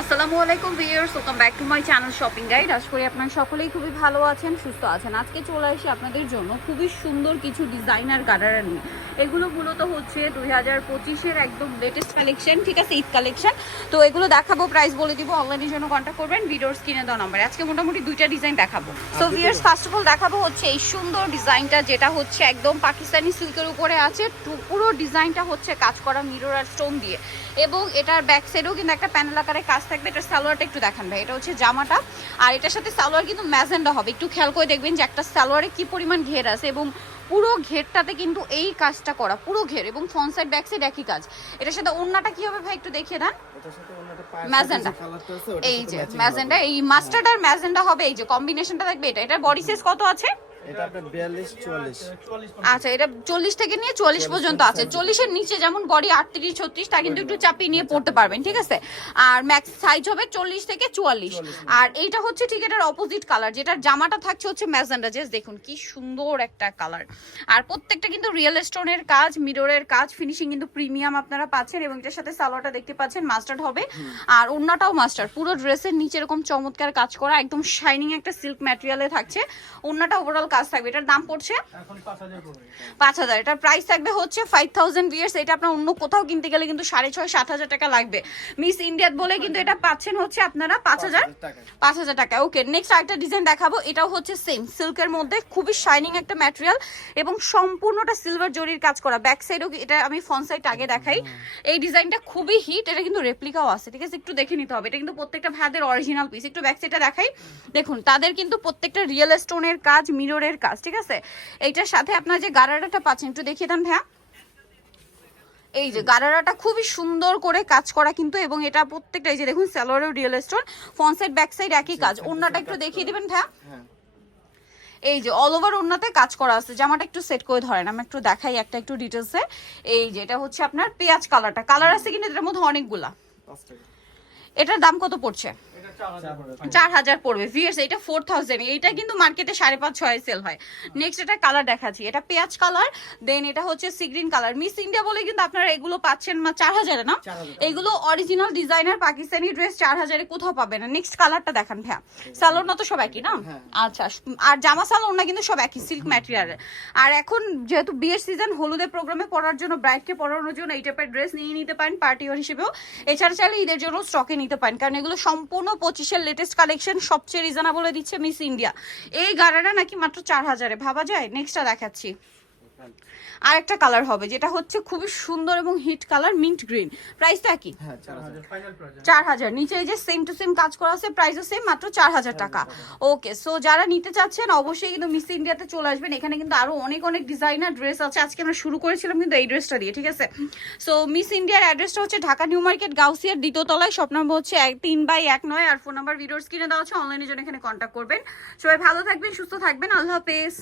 আসসালামু আলাইকুম viewers, welcome back to my channel shopping guide. আশা করি আপনারা সকলেই খুবই ভালো আছেন, সুস্থ আছেন। আজকে চলে আসি আপনাদের জন্য খুবই সুন্দর কিছু ডিজাইনার গারারা নিয়ে। এগুলো মূলত হচ্ছে 2025-এর একদম লেটেস্ট কালেকশন, ঠিক আছে, ঈদ কালেকশন। তো এগুলো দেখাবো, প্রাইস বলে দিব, অনলাইনের জন্য কন্ট্যাক্ট করবেন ভিডিওর স্ক্রিনে দেওয়া নাম্বারে। আজকে মোটামুটি দুইটা ডিজাইন দেখাবো। So viewers, first of all দেখাবো হচ্ছে এই সুন্দর ডিজাইনটা, যেটা হচ্ছে একদম পাকিস্তানি সিল্কের উপরে আছে। পুরো ডিজাইনটা হচ্ছে কাজ করা মিরর আর স্টোন দিয়ে, এবং এটার ব্যাক সাইডেও কিন্তু একটা প্যানেল আকারে কাজ থাকবে। এটা সালোয়ারটা একটু দেখান ভাই, এটা হচ্ছে জামাটা, আর এটার সাথে সালোয়ার কিন্তু ম্যাজেন্ডা হবে। একটু খেয়াল করে দেখবেন যে একটা সালোয়ারে কি পরিমাণ ঘের আছে, এবং পুরো ঘেরটাতে কিন্তু এই কাজটা করা, পুরো ঘের, এবং ফ্রন্ট সাইড ব্যাক সাইড একই কাজ। এটার সাথে ওন্নাটা কি হবে ভাই একটু দেখিয়ে দেন। ম্যাজেন্ডা, এই যে ম্যাজেন্ডা, এই মাস্টার্ড আর ম্যাজেন্ডা হবে, এই যে কম্বিনেশনটা দেখবে। এটার বডি সাইজ কত আছে? এটা আপনার 42 44। আচ্ছা, এটা 40 থেকে নিয়ে 44 পর্যন্ত আছে। 40 এর নিচে যেমন বডি 38 36, তা কিন্তু একটু চাপিয়ে নিয়ে পড়তে পারবেন, ঠিক আছে। আর ম্যাক্স সাইজ হবে 40 থেকে 44। আর এইটা হচ্ছে ঠিক এটার অপোজিট কালার, যেটার জামাটা থাকছে হচ্ছে ম্যাজেন্ডা। জাস্ট দেখুন কি সুন্দর একটা কালার। আর প্রত্যেকটা কিন্তু রিয়েল স্টোনের কাজ, মিররের কাজ, ফিনিশিং কিন্তু প্রিমিয়াম আপনারা পাচ্ছেন। এবং এটার সাথে সালোয়ারটা দেখতে পাচ্ছেন মাস্টার্ড হবে, আর ওন্নাটাও মাস্টার্ড। পুরো ড্রেসের নিচে এরকম চমৎকার কাজ করা, একদম শাইনিং একটা সিল্ক ম্যাটেরিয়ালে থাকছে। ওন্নাটা ওভারঅল কাজ থাকবে। এটার দাম পড়ছে এখন 5000। এটার প্রাইস থাকবে হচ্ছে 5000 ভিউয়ার্স। এটা আপনার অন্য কোথাও কিনতে গেলে কিন্তু 6500-7000 টাকা লাগবে। মিস ইন্ডিয়াত বলে কিন্তু এটা পাচ্ছেন হচ্ছে আপনারা 5000 টাকা। ওকে, নেক্সট আরেকটা ডিজাইন দেখাবো। এটাও হচ্ছে সেম সিল্কের মধ্যে, খুবই শাইনিং একটা ম্যাটেরিয়াল, এবং সম্পূর্ণটা সিলভার জরির কাজ করা। ব্যাক সাইডও, এটা আমি ফ্রন্ট সাইড আগে দেখাই। এই ডিজাইনটা খুবই হিট, এটা কিন্তু রেপ্লিকাও আছে, ঠিক আছে, একটু দেখে নিতে হবে। এটা কিন্তু প্রত্যেকটা ভাইদের অরিজিনাল পিস। একটু ব্যাক সাইডটা দেখাই, দেখুন তাদের কিন্তু প্রত্যেকটা রিয়েল স্টোনের কাজ, মিররের কাজ, ঠিক আছে। এইটার সাথে আপনার যে গারারাটা পাচ্ছেন একটু দেখিয়ে দেন ভাইয়া। এই যে গারারাটা খুবই সুন্দর করে কাজ করা কিন্তু, এবং এটা প্রত্যেকটা এই যে দেখুন সালোয়ারেও real stone, front side back side একই কাজ। ওন্নাটা একটু দেখিয়ে দিবেন ভাইয়া। এই যে অল ওভার ওন্নাতে কাজ করা আছে। জামাটা একটু সেট করে ধরেন, আমি একটু দেখাই একটা একটু ডিটেলসে। এই যে এটা হচ্ছে আপনার পেঁয়াজ কালারটা, কালার আছে কিন্তু এটার মধ্যে অনেকগুলা। এটার দাম কত পড়ছে? 4000 পড়বে ভিউয়ার্স। এটা 4000, এইটা কিন্তু মার্কেটে 5.5-6 সেল হয়। নেক্সট এটা কালার দেখাচ্ছি, এটা পেঁয়াজ কালার, দেন এটা হচ্ছে sea green colour. Miss India বলে কিন্তু আপনারা এগুলো পাচ্ছেন 4000 না, এগুলো অরিজিনাল ডিজাইনার পাকিস্তানি ড্রেস 4000-এ কোথাও পাবে না। নেক্সট কালারটা দেখান ভাইয়া। সালোয়ার না তো সব একই না? আচ্ছা, আর জামা সালোয়ার না কিন্তু সব একই সিল্ক ম্যাটেরিয়ালের। আর এখন যেহেতু বিয়ের সিজন, হলুদের প্রোগ্রামে পরার জন্য, ব্রাইডকে পরানোর জন্য এই টাইপের ড্রেস নিয়ে নিতে পারেন পার্টি ওয়ার হিসেবেও। এছাড়া চাইলে ঈদের জন্য স্টকে নিতে পারেন, কারণ এগুলো সম্পূর্ণ 25-এর লেটেস্ট কালেকশন, সবচেয়ে রিজনেবলে দিচ্ছে মিস ইন্ডিয়া। এই গাড়াটা নাকি মাত্র 4000-এ, ভাবা যায়। নেক্সটটা দেখাচ্ছি, আরেকটা কালার হবে যেটা হচ্ছে খুবই সুন্দর এবং হিট কালার, মিন্ট গ্রিন। প্রাইসটা কি? 4000। নিচে এই যে সেম টু সেম কাজ করা আছে, প্রাইসও সেম, মাত্র 4000 টাকা। ওকে, সো যারা নিতে চাচ্ছেন অবশ্যই কিন্তু মিস ইন্ডিয়াতে চলে আসবেন। এখানে কিন্তু আরো অনেক অনেক ডিজাইনার ড্রেস আছে। আজকে আমরা শুরু করেছিলাম কিন্তু এই ড্রেসটা দিয়ে, ঠিক আছে। সো মিস ইন্ডিয়ার অ্যাড্রেসটা হচ্ছে ঢাকা নিউ মার্কেট, গাউসিয়ার 2য় তলায়, শপ নাম্বার হচ্ছে 3/19, আর ফোন নাম্বার ভিডিওর স্ক্রিনে দেওয়া আছে। অনলাইনের জন্য এখানে কন্ট্যাক্ট করবেন। সবাই ভালো থাকবেন, সুস্থ থাকবেন, আল্লাহ হাফেজ।